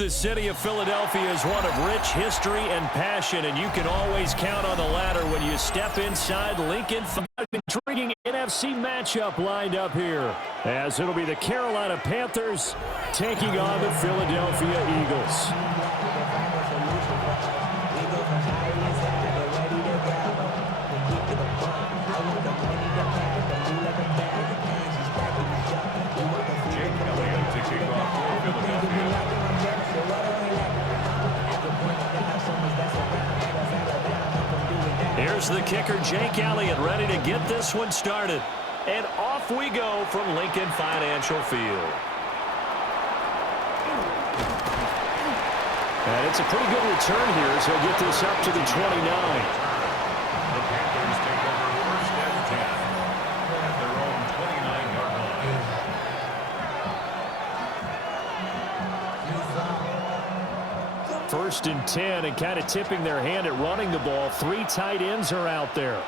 The city of Philadelphia is one of rich history and passion, and you can always count on the latter when you step inside Lincoln. An intriguing NFC matchup lined up here, as it'll be the Carolina Panthers taking on the Philadelphia Eagles. Here's the kicker, Jake Elliott, ready to get this one started. And off we go from Lincoln Financial Field. And it's a pretty good return here as he'll get this up to the 29. The Panthers take over first and 10 at their own 29-yard line. First and 10, and kind of tipping their hand at running the ball. 3 tight ends are out there.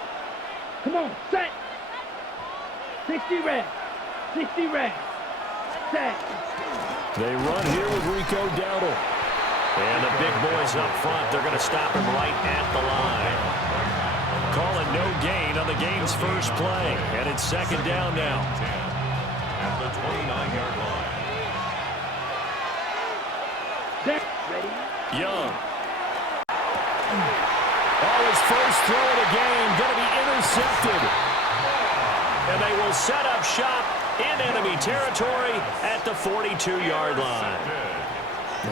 Come on, set. 60 reps. 60 reps. Set. They run here with Rico Dowdle. And the big boys up front, they're going to stop him right at the line. Call it no gain on the game's first play. And it's second down now. At the 29-yard line. Ready? Young. Oh, his first throw of the game going to be intercepted. And they will set up shop in enemy territory at the 42-yard line.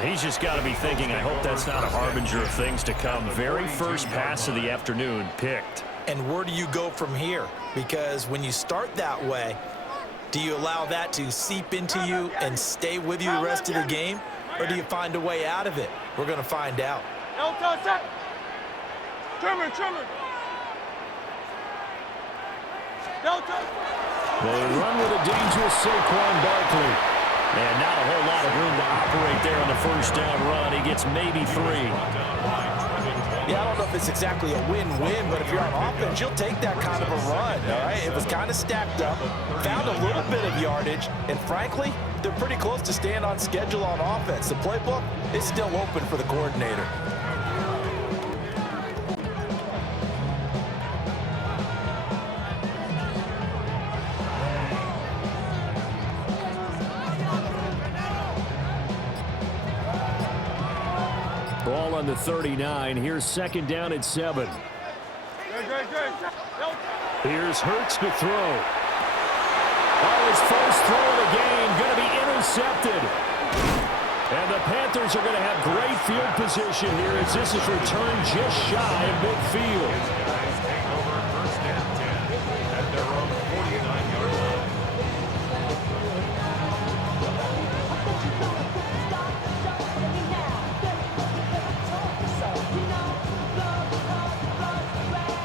He's just got to be thinking, I hope that's not a harbinger of things to come. Very first pass of the afternoon picked. And where do you go from here? Because when you start that way, do you allow that to seep into you and stay with you the rest of the game? Or do you find a way out of it? We're going to find out. They run with a dangerous Saquon Barkley. And not a whole lot of room to operate there on the first down run. He gets maybe 3. Yeah, I don't know if it's exactly a win-win, but if you're on offense, you'll take that kind of a run, all right? It was kind of stacked up, found a little bit of yardage, and frankly, they're pretty close to staying on schedule on offense. The playbook is still open for the coordinator. Ball on the 39. Here's second down at 7. Here's Hurts to throw. Oh, his first throw of the game going to be intercepted. And the Panthers are going to have great field position here as this is returned just shy of midfield. Take over first and 10 at their own 49-yard line.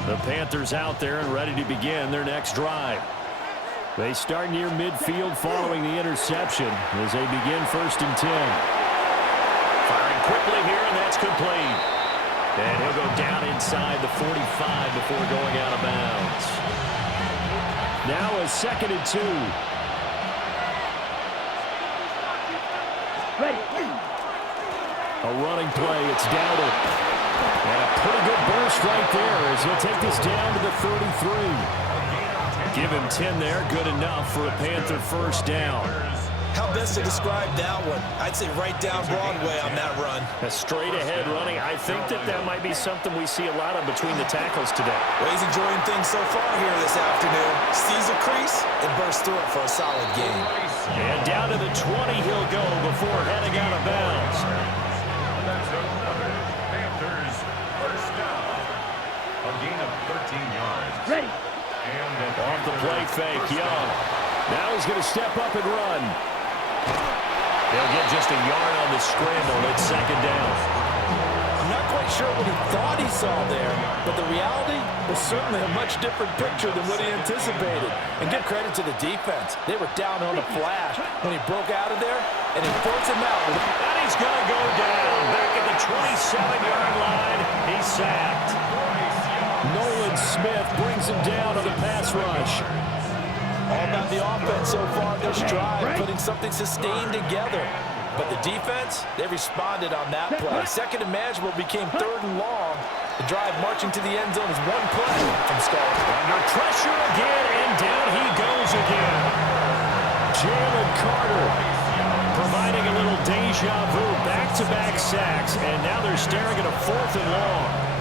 The Panthers out there and ready to begin their next drive. They start near midfield following the interception as they begin first and 10. Firing quickly here, and that's complete. And he'll go down inside the 45 before going out of bounds. Now a second and 2. Ready. A running play, it's Dowdle. And a pretty good burst right there as he'll take this down to the 33. Give him 10 there, good enough for a Panther first down. How best to describe that one? I'd say right down Broadway on that run. A straight ahead running. I think that might be something we see a lot of between the tackles today. Well, he's enjoying things so far here this afternoon. Sees a crease and bursts through it for a solid game. And down to the 20 he'll go before heading out of bounds. Panthers first down. A gain of 13 yards. Ready. And Off the play fake, Young. Now he's going to step up and run. They'll get just a yard on the scramble. It's second down. I'm not quite sure what he thought he saw there, but the reality was certainly a much different picture than what he anticipated. And give credit to the defense. They were down on the flash when he broke out of there, and he forced him out. And he's going to go down. Back at the 27-yard line. He's sacked. Nolan Smith brings him down on the pass rush. All about the offense so far this drive, putting something sustained together. But the defense, they responded on that play. Second and manageable became third and long. The drive marching to the end zone is one play from Scarlett. Under pressure again, and down he goes again. Jalen Carter providing a little deja vu, back-to-back sacks, and now they're staring at a 4th and long.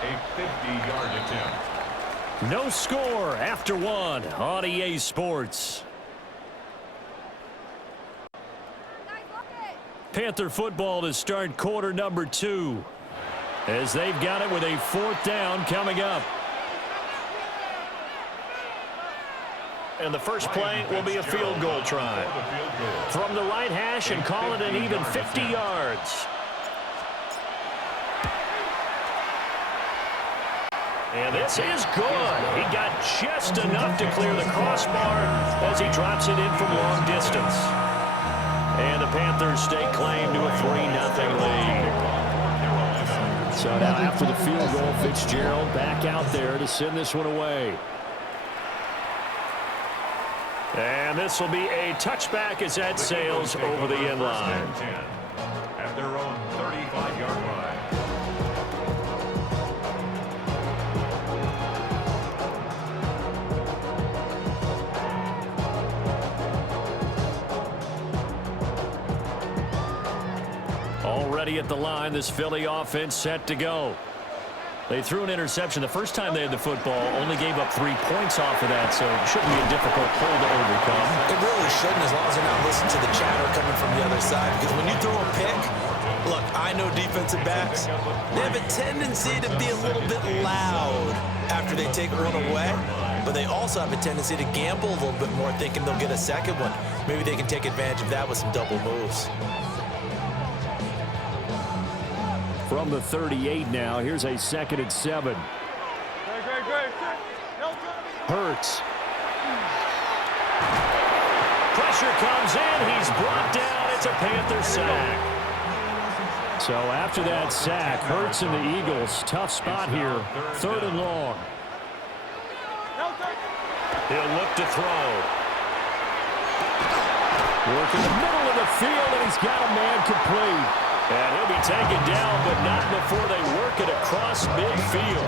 A 50-yard attempt. No score after one on EA Sports. Panther football to start quarter number 2 as they've got it with a 4th down coming up. And the first play will be a field goal try from the right hash and call it an even 50 yards. And this is good. He got just enough to clear the crossbar as he drops it in from long distance. And the Panthers stake claim to a 3-0 lead. So now after the field goal, Fitzgerald back out there to send this one away. And this will be a touchback as that sails over the end line. At their own 35-yard line. Already at the line, this Philly offense set to go. They threw an interception the first time they had the football, only gave up 3 points off of that, so it shouldn't be a difficult pull to overcome. It really shouldn't, as long as they're not listening to the chatter coming from the other side, because when you throw a pick, look, I know defensive backs, they have a tendency to be a little bit loud after they take one away, but they also have a tendency to gamble a little bit more, thinking they'll get a second one. Maybe they can take advantage of that with some double moves. From the 38 now, here's a 2nd and 7. Hurts. Pressure comes in. He's brought down. It's a Panther sack. So after that sack, Hurts and the Eagles, tough spot here. 3rd and long. He'll look to throw. Work in the middle of the field, and he's got a man complete. And he'll be taken down, but not before they work it across midfield.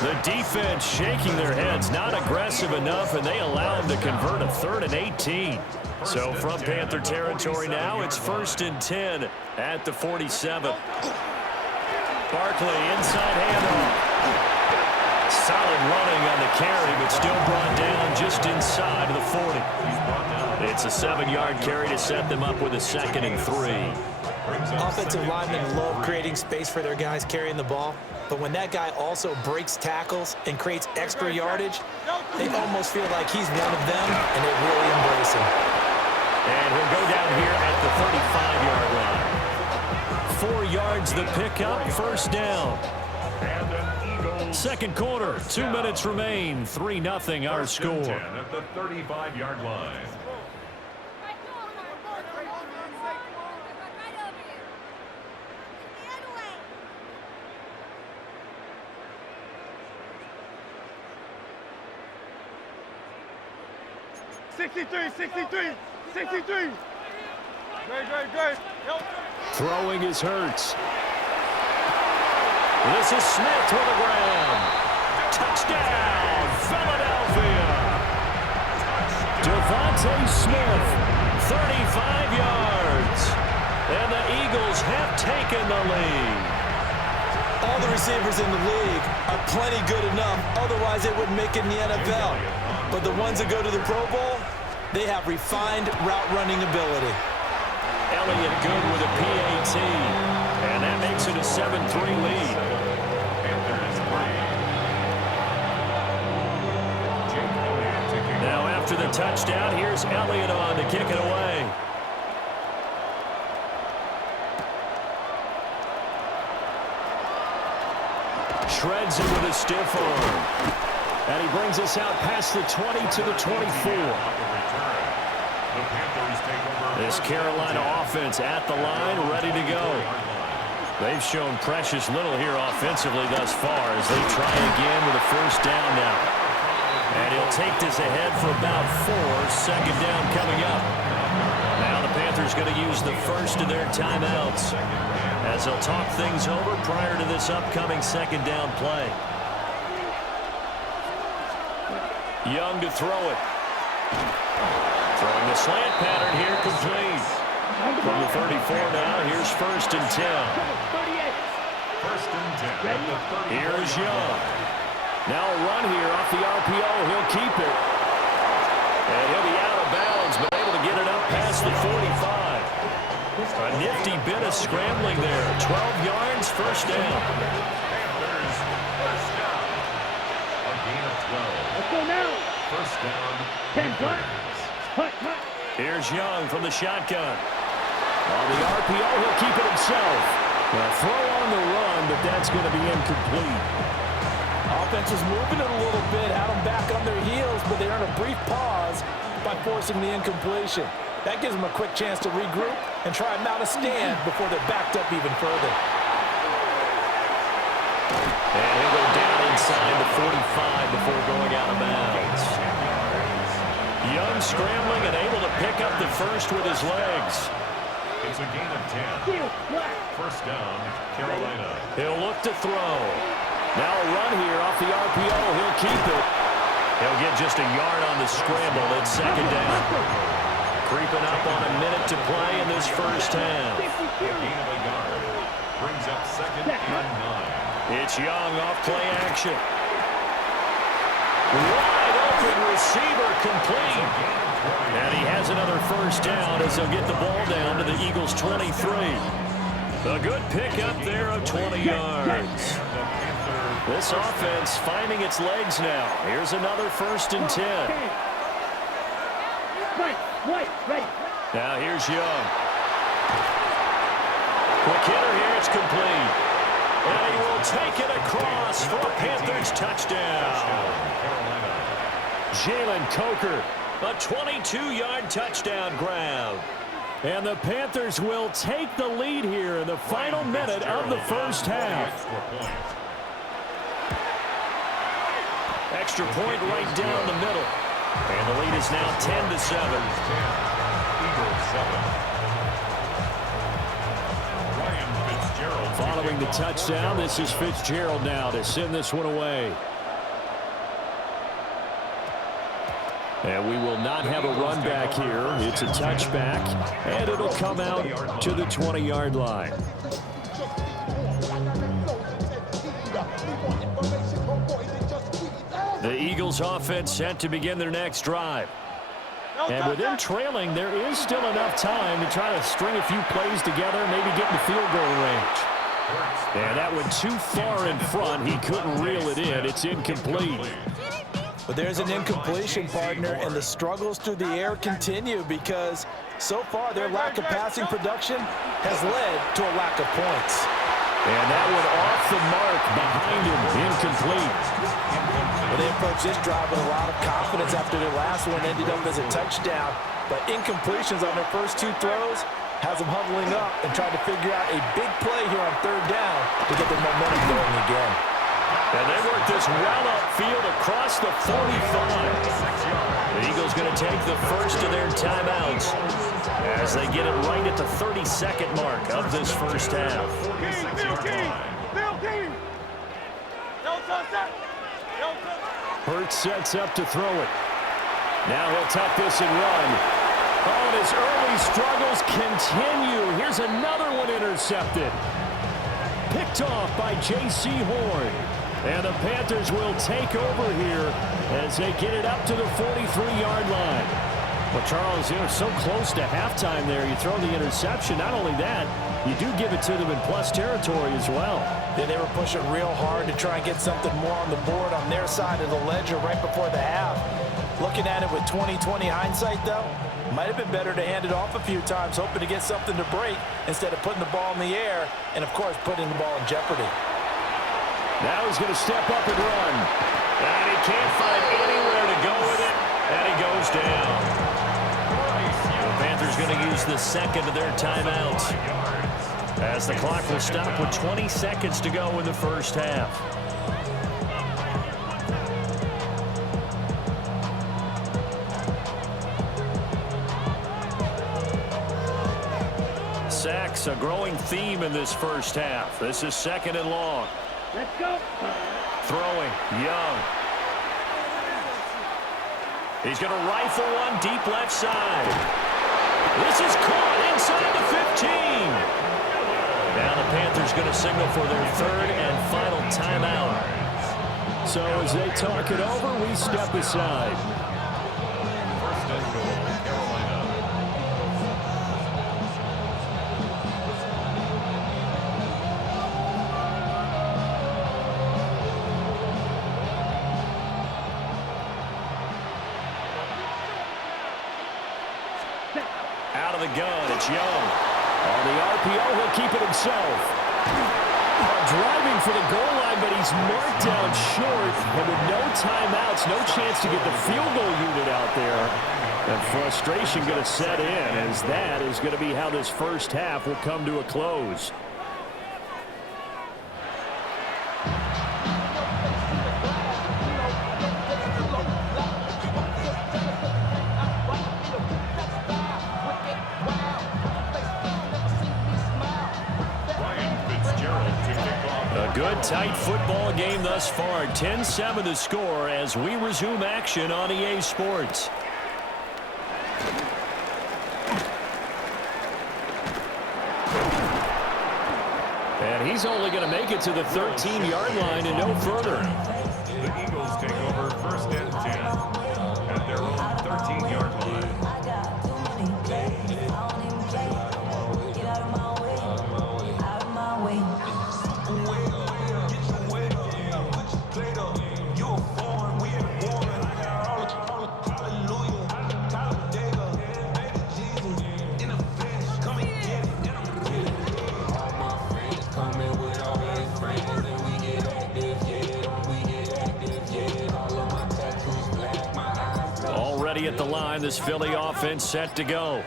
The defense shaking their heads, not aggressive enough, and they allow him to convert a 3rd and 18. So from Panther territory now, it's 1st and 10 at the 47. Barkley inside handoff. Solid running on the carry, but still brought down just inside of the 40. It's a 7-yard carry to set them up with a 2nd and 3. Offensive linemen love creating space for their guys carrying the ball, but when that guy also breaks tackles and creates extra yardage, they almost feel like he's one of them, and they really embrace him. And he'll go down here at the 35-yard line. 4 yards the pickup, 1st down. Second quarter, 2 minutes remain, 3-0 our score. At the 35-yard line. Throwing is Hurts. This is Smith to the ground. Touchdown, Philadelphia. Devontae Smith, 35 yards. And the Eagles have taken the lead. All the receivers in the league are plenty good enough, otherwise they wouldn't make it in the NFL. But the ones that go to the Pro Bowl, they have refined route running ability. Elliott good with a PAT. And that makes it a 7-3 lead. Now after the touchdown, here's Elliott on to kick it away. Shreds it with a stiff arm. And he brings us out past the 20 to the 24. This Carolina offense at the line, ready to go. They've shown precious little here offensively thus far as they try again with a first down now. And he'll take this ahead for about 4. Second down coming up. Now the Panthers going to use the first of their timeouts as they'll talk things over prior to this upcoming second down play. Young to throw it. Throwing the slant pattern here, complete. From the 34 now, here's first and 10. First and 10. Here's Young. Now a run here off the RPO. He'll keep it. And he'll be out of bounds, but able to get it up past the 45. A nifty bit of scrambling there. 12 yards, first down. Panthers, first down. A gain of 12. Let's go now. First down. 10, punt. Here's Young from the shotgun. On the RPO, he'll keep it himself. Now throw on the run, but that's going to be incomplete. Offense was moving it a little bit, had them back on their heels, but they earned a brief pause by forcing the incompletion. That gives them a quick chance to regroup and try and mount a stand before they're backed up even further. And he'll go down inside the 45 before going out of bounds. Young scrambling and able to pick up the first with his legs. It's a gain of 10. First down, Carolina. He'll look to throw. Now a run here off the RPO. He'll keep it. He'll get just a yard on the scramble. It's second down. Creeping up on a minute to play in this first half. Gain of a yard. Brings up second and 9. It's Young off play action. Wide open receiver complete. And he has another first down as they'll get the ball down to the Eagles' 23. A good pickup there of 20 yards. This offense finding its legs now. Here's another first and 10. Now here's Young. Quick hitter here, it's complete. And he will take it across for a Panthers touchdown. Jalen Coker, a 22-yard touchdown grab. And the Panthers will take the lead here in the final minute of the first half. Extra point right down the middle. And the lead is now 10-7. Following the touchdown, this is Fitzgerald now to send this one away. And we will not have a run back here. It's a touchback, and it'll come out to the 20-yard line. The Eagles offense set to begin their next drive. And with them trailing, there is still enough time to try to string a few plays together, maybe get in the field goal range. And that went too far in front. He couldn't reel it in. It's incomplete. But there's an incompletion, partner, and the struggles through the air continue because so far their lack of passing production has led to a lack of points. And that one off the mark behind him, incomplete. Well, they approached this drive with a lot of confidence after their last one ended up as a touchdown. But incompletions on their first two throws has them huddling up and trying to figure out a big play here on third down to get their momentum going again. And they work this well upfield across the 45. The Eagles going to take the first of their timeouts as they get it right at the 32nd mark of this first half. Hurts sets up to throw it. Now he'll tuck this and run. Oh, and his early struggles continue. Here's another one intercepted. Picked off by J.C. Horn. And the Panthers will take over here as they get it up to the 43-yard line. Well, Charles, they're so close to halftime there. You throw the interception. Not only that, you do give it to them in plus territory as well. Yeah, they were pushing real hard to try and get something more on the board on their side of the ledger right before the half. Looking at it with 20/20 hindsight, though, might have been better to hand it off a few times, hoping to get something to break instead of putting the ball in the air and, of course, putting the ball in jeopardy. Now he's going to step up and run. And he can't find anywhere to go with it. And he goes down. The Panthers going to use the second of their timeouts. As the clock will stop with 20 seconds to go in the first half. Sacks, a growing theme in this first half. This is 2nd and long. Let's go. Throwing, Young. He's going to rifle one deep left side. This is caught inside the 15. Now the Panthers going to signal for their 3rd and final timeout. So as they talk it over, we step aside. First and goal, Carolina. Out of the gun, it's Young. On the RPO, he'll keep it himself. Driving for the goal line, but he's marked down short. And with no timeouts, no chance to get the field goal unit out there. And frustration going to set in, as that is going to be how this first half will come to a close. Good tight football game thus far. 10-7 the score as we resume action on EA Sports. And he's only going to make it to the 13-yard line and no further. The Eagles take over 1st and 10 at their own 13-yard line. At the line, this Philly offense set to go.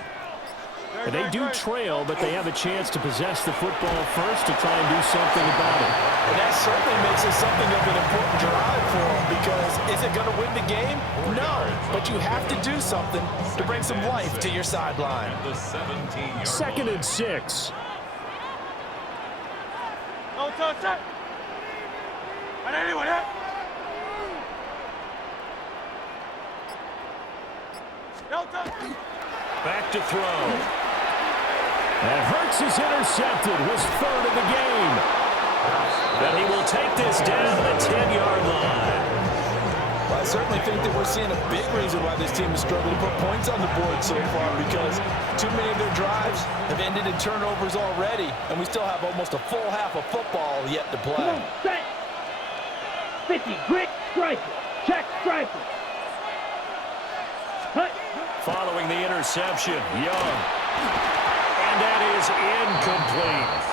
And they do trail, but they have a chance to possess the football first to try and do something about it. And that certainly makes it something of an important drive for them, because is it going to win the game? No, but you have to do something to bring some life to your sideline. The 17-yard 2nd and 6. No touch. And anyone hit? Back to throw. And Hurts is intercepted. His 3rd of the game. And he will take this down to the 10-yard line. Well, I certainly think that we're seeing a big reason why this team has struggled to put points on the board so far, because too many of their drives have ended in turnovers already, and we still have almost a full half of football yet to play. Come on, set. 50, grit, striker. Check, striker. Hut. Following the interception, Young. And that is incomplete.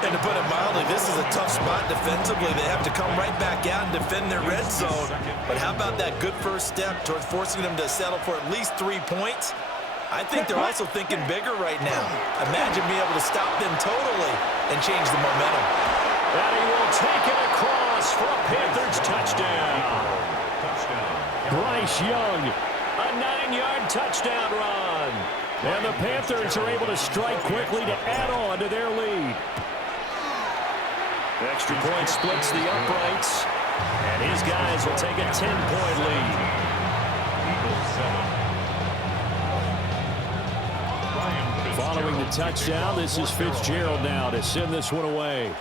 And to put it mildly, this is a tough spot defensively. They have to come right back out and defend their red zone. But how about that good first step towards forcing them to settle for at least 3 points? I think they're also thinking bigger right now. Imagine being able to stop them totally and change the momentum. And he will take it across for a Panthers touchdown. Bryce Young, a 9-yard touchdown run. And the Panthers are able to strike quickly to add on to their lead. Extra point splits the uprights, and his guys will take a 10-point lead. Following the touchdown, this is Fitzgerald now to send this one away.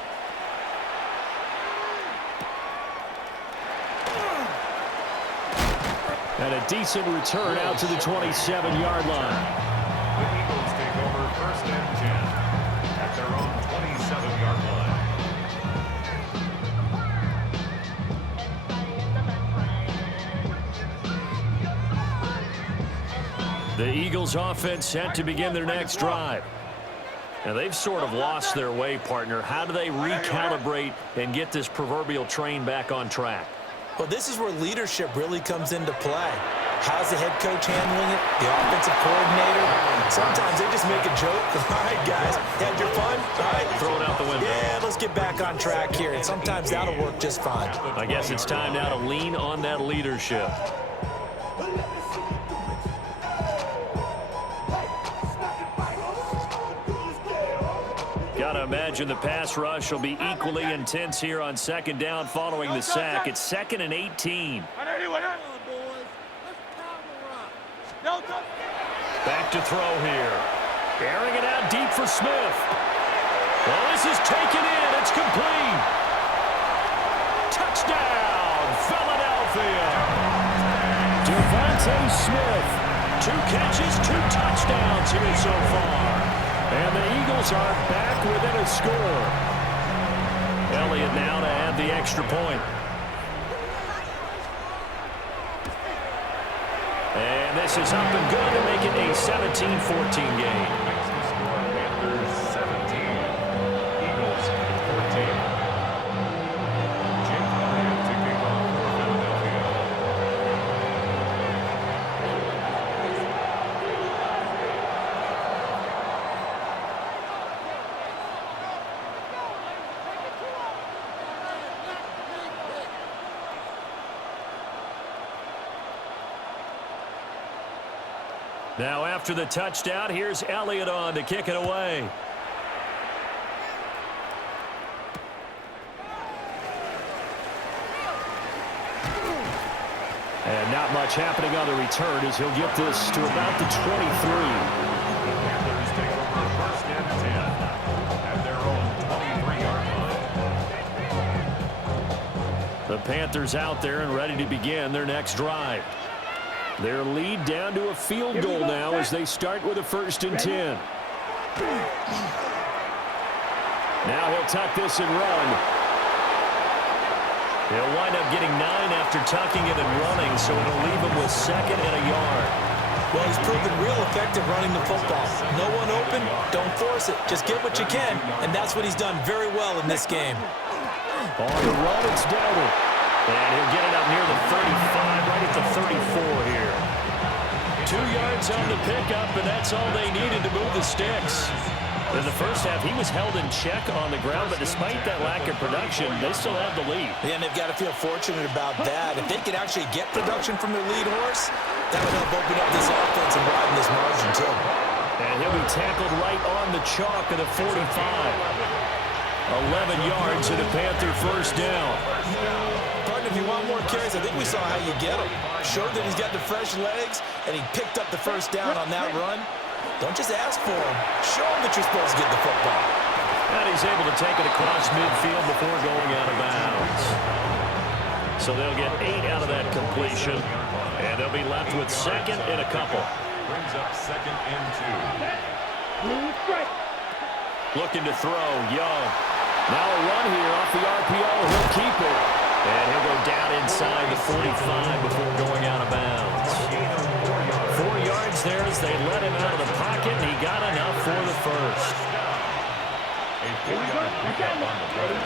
And a decent return out to the 27-yard line. The Eagles take over 1st and 10 at their own 27-yard line. The Eagles offense set to begin their next drive. Now they've sort of lost their way, partner. How do they recalibrate and get this proverbial train back on track? Well, this is where leadership really comes into play. How's the head coach handling it? The offensive coordinator? Sometimes they just make a joke. All right, guys, had your fun? All right. Throw it out the window. Yeah, let's get back on track here, and sometimes that'll work just fine. I guess it's time now to lean on that leadership. Gotta imagine the pass rush will be equally intense here on second down following the sack. It's 2nd and 18. Back to throw here. Airing it out deep for Smith. Well, this is taken in. It's complete. Touchdown, Philadelphia. Devontae Smith. 2 catches, 2 touchdowns here so far. And the Eagles are back within a score. Elliott now to add the extra point. And this is up and good to make it a 17-14 game. Panthers 17, Eagles 14. Jake Elliott to kick off for Philadelphia. Now after the touchdown, here's Elliott on to kick it away. And not much happening on the return as he'll get this to about the 23. The Panthers take over 1st and 10 at their own 23-yard line. The Panthers out there and ready to begin their next drive. Their lead down to a field goal now as they start with a 1st and 10. Now he'll tuck this and run. He'll wind up getting 9 after tucking it and running, so it'll leave him with 2nd and a yard. Well, he's proven real effective running the football. No one open, don't force it. Just get what you can, and that's what he's done very well in this game. On the run, it's Dowdle. And he'll get it up near the 35, right at the 34 here. 2 yards on the pickup, and that's all they needed to move the sticks. In the first half, he was held in check on the ground, but despite that lack of production, they still have the lead. Yeah, and they've got to feel fortunate about that. If they could actually get production from their lead horse, that would help open up this offense and widen this margin, too. And he'll be tackled right on the chalk of the 45. 11 yards and a Panther 1st down. Partner, if you want more carries, I think we saw how you get them. Showed that he's got the fresh legs, and he picked up the 1st down on that run. Don't just ask for him. Show him that you're supposed to get the football. And he's able to take it across midfield before going out of bounds. So they'll get 8 out of that completion, and they'll be left with 2nd and a couple. Brings up 2nd and 2. Looking to throw, Young. Now a run here off the RPO. He'll keep it. And he'll go down inside the 45 before going out of bounds. 4 yards there as they let him out of the pocket, and he got enough for the 1st. A 4-yard pickup on the play.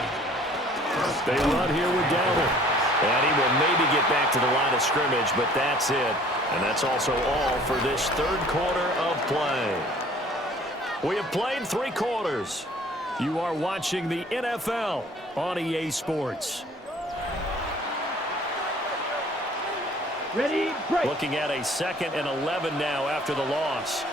They run here with Dowdle. And he will maybe get back to the line of scrimmage, but that's it. And that's also all for this 3rd quarter of play. We have played 3 quarters. You are watching the NFL on EA Sports. Ready, break. Looking at a 2nd and 11 now after the loss.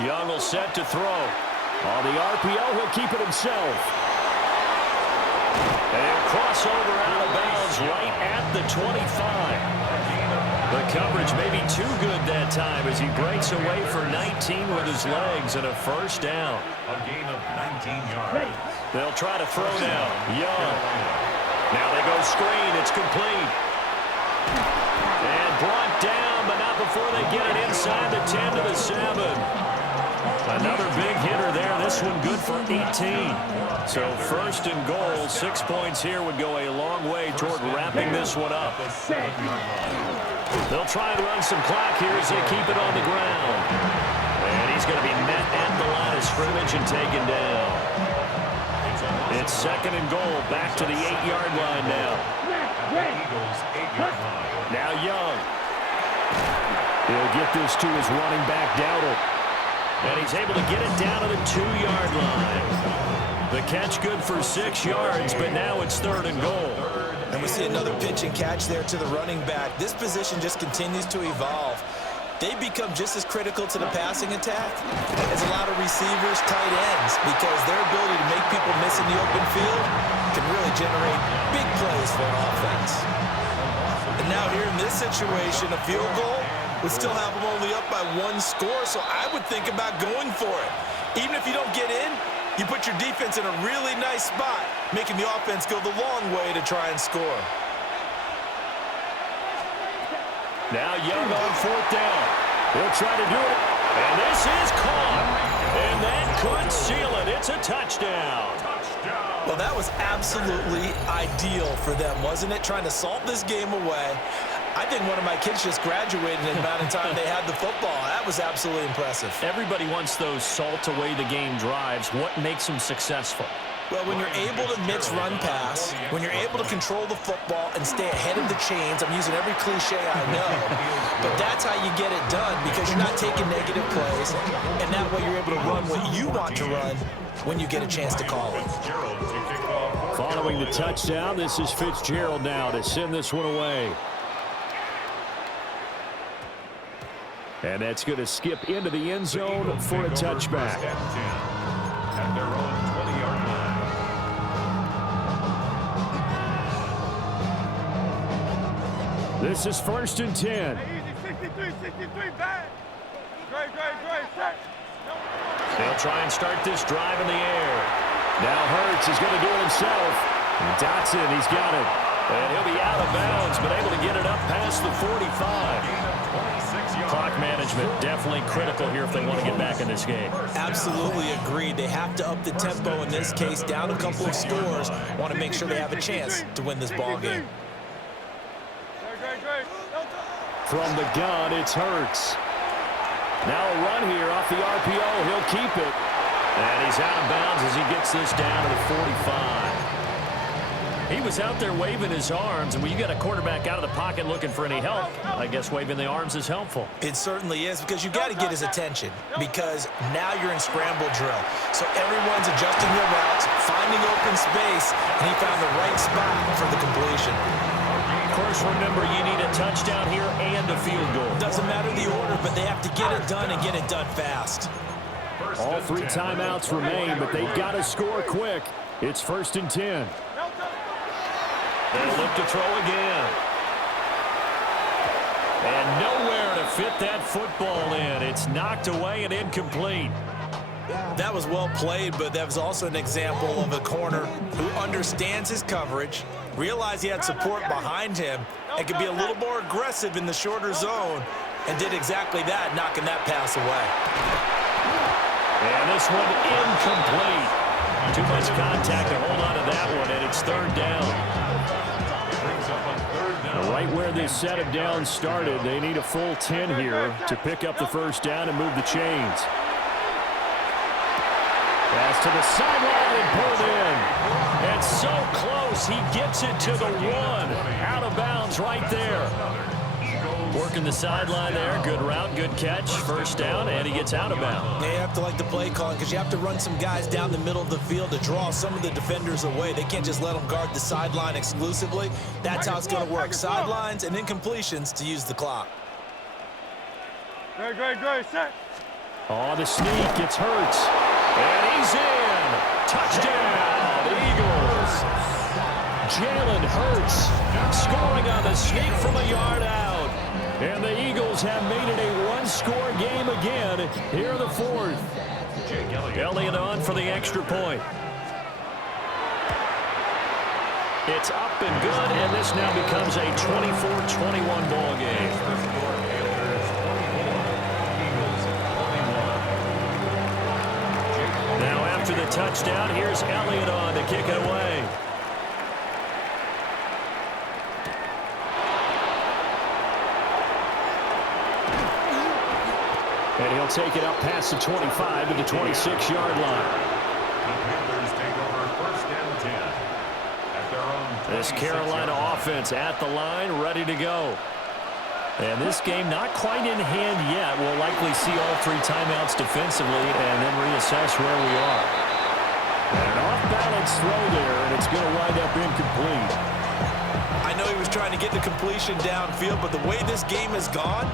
Young will set to throw. On the RPO, he'll keep it himself. And crossover out of bounds right at the 25. The coverage may be too good that time as he breaks away for 19 with his legs and a 1st down. A gain of 19 yards. They'll try to throw now. Young. Now they go screen. It's complete. And brought down, but not before they get it inside the 10 to the 7. Another big hitter there. This one good for 18. So 1st and goal, 6 points here would go a long way toward wrapping this one up. They'll try and run some clock here as they keep it on the ground. And he's going to be met at the line of scrimmage and taken down. It's second and goal. Back to the 8-yard line now. Eagles 8-yard line. Now Young. He'll get this to his running back, Dowdle. And he's able to get it down to the 2-yard line. The catch good for 6 yards, but now it's third and goal. And we see another pitch and catch there to the running back. This position just continues to evolve. They become just as critical to the passing attack as a lot of receivers, tight ends, because their ability to make people miss in the open field can really generate big plays for an offense. And now here in this situation, a field goal would still have them only up by 1 score, so I would think about going for it. Even if you don't get in, you put your defense in a really nice spot, making the offense go the long way to try and score. Now Young on 4th down. He'll try to do it. And this is caught. And that could seal it. It's a touchdown. Well, that was absolutely ideal for them, wasn't it? Trying to salt this game away. I think one of my kids just graduated in the amount of time they had the football. That was absolutely impressive. Everybody wants those salt away the game drives. What makes them successful? Well, when you're able to mix run pass, when you're able to control the football and stay ahead of the chains, I'm using every cliche I know, but that's how you get it done because you're not taking negative plays, and that way you're able to run what you want to run when you get a chance to call it. Following the touchdown, this is Fitzgerald now to send this one away. And that's going to skip into the end zone for a touchback. At their own 20-yard line. This is 1st and 10. Easy, 63, bad. Great, set. They'll try and start this drive in the air. Now Hurts is going to do it himself. And Dotson, he's got it. And he'll be out of bounds, but able to get it up past the 45. Clock management definitely critical here if they want to get back in this game. Absolutely agreed. They have to up the tempo in this case, down a couple of scores. Want to make sure they have a chance to win this ball game. From the gun, it's Hurts. Now a run here off the RPO. He'll keep it. And he's out of bounds as he gets this down to the 45. He was out there waving his arms, and when you got a quarterback out of the pocket looking for any help, I guess waving the arms is helpful. It certainly is, because you got to get his attention, because now you're in scramble drill. So everyone's adjusting their routes, finding open space, and he found the right spot for the completion. Of course, remember, you need a touchdown here and a field goal. Doesn't matter the order, but they have to get it done and get it done fast. All 3 timeouts remain, but they've got to score quick. It's 1st and 10. They'll look to throw again. And nowhere to fit that football in. It's knocked away and incomplete. That was well played, but that was also an example of a corner who understands his coverage, realized he had support behind him, and could be a little more aggressive in the shorter zone, and did exactly that, knocking that pass away. And this one incomplete. Too much contact to hold on to that one, and it's 3rd down. Right where this set of downs started, they need a full 10 here to pick up the 1st down and move the chains. Pass to the sideline and pulled in. And so close, he gets it to the 1. Out of bounds right there. Working the sideline there. Good route, good catch. 1st down, and he gets out of bounds. You have to like the play calling because you have to run some guys down the middle of the field to draw some of the defenders away. They can't just let them guard the sideline exclusively. That's how it's going to work. Sidelines and incompletions to use the clock. Great, set. Oh, the sneak. It's Hurts. And he's in. Touchdown, Eagles. Jalen Hurts scoring on the sneak from a yard out. And the Eagles have made it a 1-score game again here in the 4th. Elliott on for the extra point. It's up and good, and this now becomes a 24-21 ball game. Now after the touchdown, here's Elliott on to kick it away. And he'll take it up past the 25 to the 26-yard line. The Panthers take over 1st and This Carolina offense at the line, ready to go. And this game not quite in hand yet. We'll likely see all 3 timeouts defensively and then reassess where we are. And an off-balance throw there, and it's going to wind up incomplete. I know he was trying to get the completion downfield, but the way this game has gone,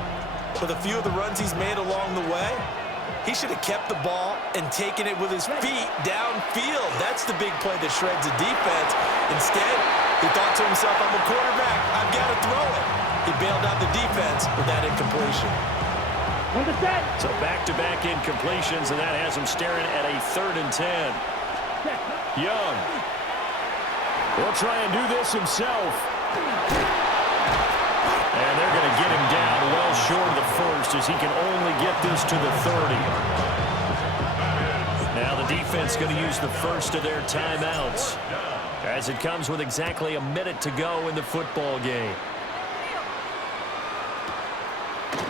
with a few of the runs he's made along the way, he should have kept the ball and taken it with his feet downfield. That's the big play that shreds the defense. Instead, he thought to himself, I'm a quarterback. I've got to throw it. He bailed out the defense with that incompletion. So back-to-back incompletions, and that has him staring at a 3rd and 10. Young will try and do this himself. And they're going to get him down well short of the first as he can only get this to the 30. Now the defense going to use the first of their timeouts as it comes with exactly a minute to go in the football game.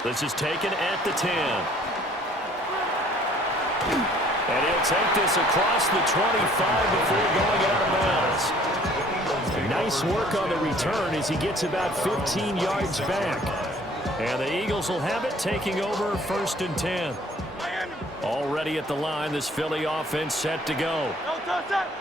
This is taken at the 10. And he'll take this across the 25 before going out of bounds. Nice work on the return as he gets about 15 yards back. And the Eagles will have it, taking over 1st and 10. Already at the line, this Philly offense set to go.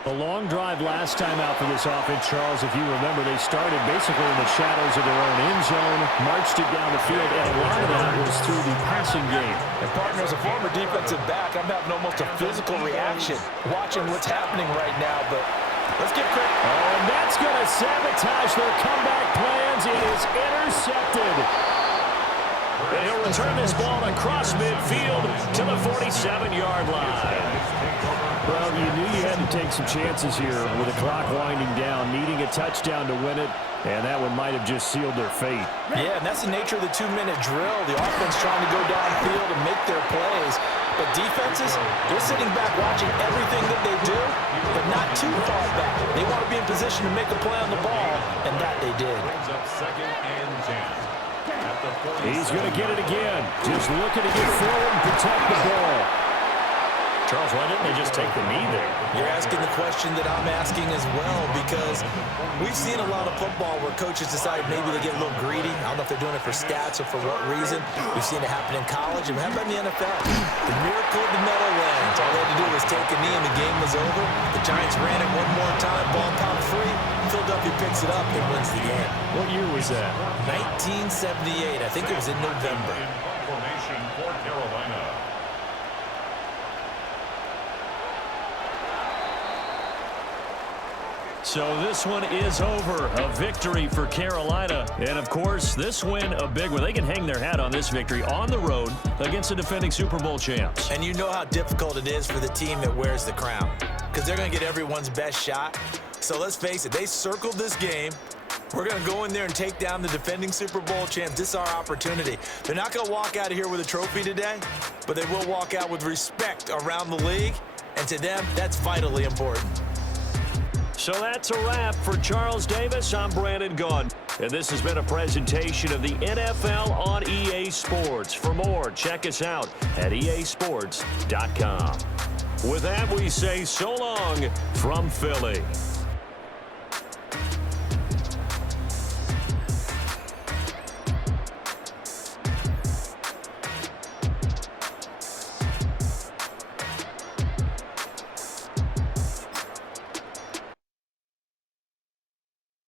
A long drive last time out for this offense, Charles. If you remember, they started basically in the shadows of their own end zone, marched it down the field, and a lot of that was through the passing game. And partner, as a former defensive back, I'm having almost a physical reaction watching what's happening right now, but let's get credit. Oh, and that's going to sabotage their comeback plans. It is intercepted. And he'll return this ball across midfield to the 47-yard line. Well, you knew you had to take some chances here with the clock winding down, needing a touchdown to win it, and that one might have just sealed their fate. Yeah, and that's the nature of the 2-minute drill. The offense trying to go downfield and make their plays. But defenses, they're sitting back watching everything that they do, but not too far back. They want to be in position to make a play on the ball, and that they did. He's going to get it again. Just looking to get forward and protect the ball. Charles, why didn't they just take the knee there? You're asking the question that I'm asking as well, because we've seen a lot of football where coaches decide maybe they get a little greedy. I don't know if they're doing it for stats or for what reason. We've seen it happen in college, and how about in the NFL? The miracle of the Meadowlands. All they had to do was take a knee, and the game was over. The Giants ran it one more time, ball popped free. Philadelphia picks it up and wins the game. What year was that? 1978. I think it was in November. Formation for Carolina. So this one is over. A victory for Carolina. And, of course, this win a big one. They can hang their hat on this victory on the road against the defending Super Bowl champs. And you know how difficult it is for the team that wears the crown, because they're going to get everyone's best shot. So let's face it, they circled this game. We're going to go in there and take down the defending Super Bowl champs. This is our opportunity. They're not going to walk out of here with a trophy today, but they will walk out with respect around the league. And to them, that's vitally important. So that's a wrap for Charles Davis. I'm Brandon Gaudin. And this has been a presentation of the NFL on EA Sports. For more, check us out at easports.com. With that, we say so long from Philly.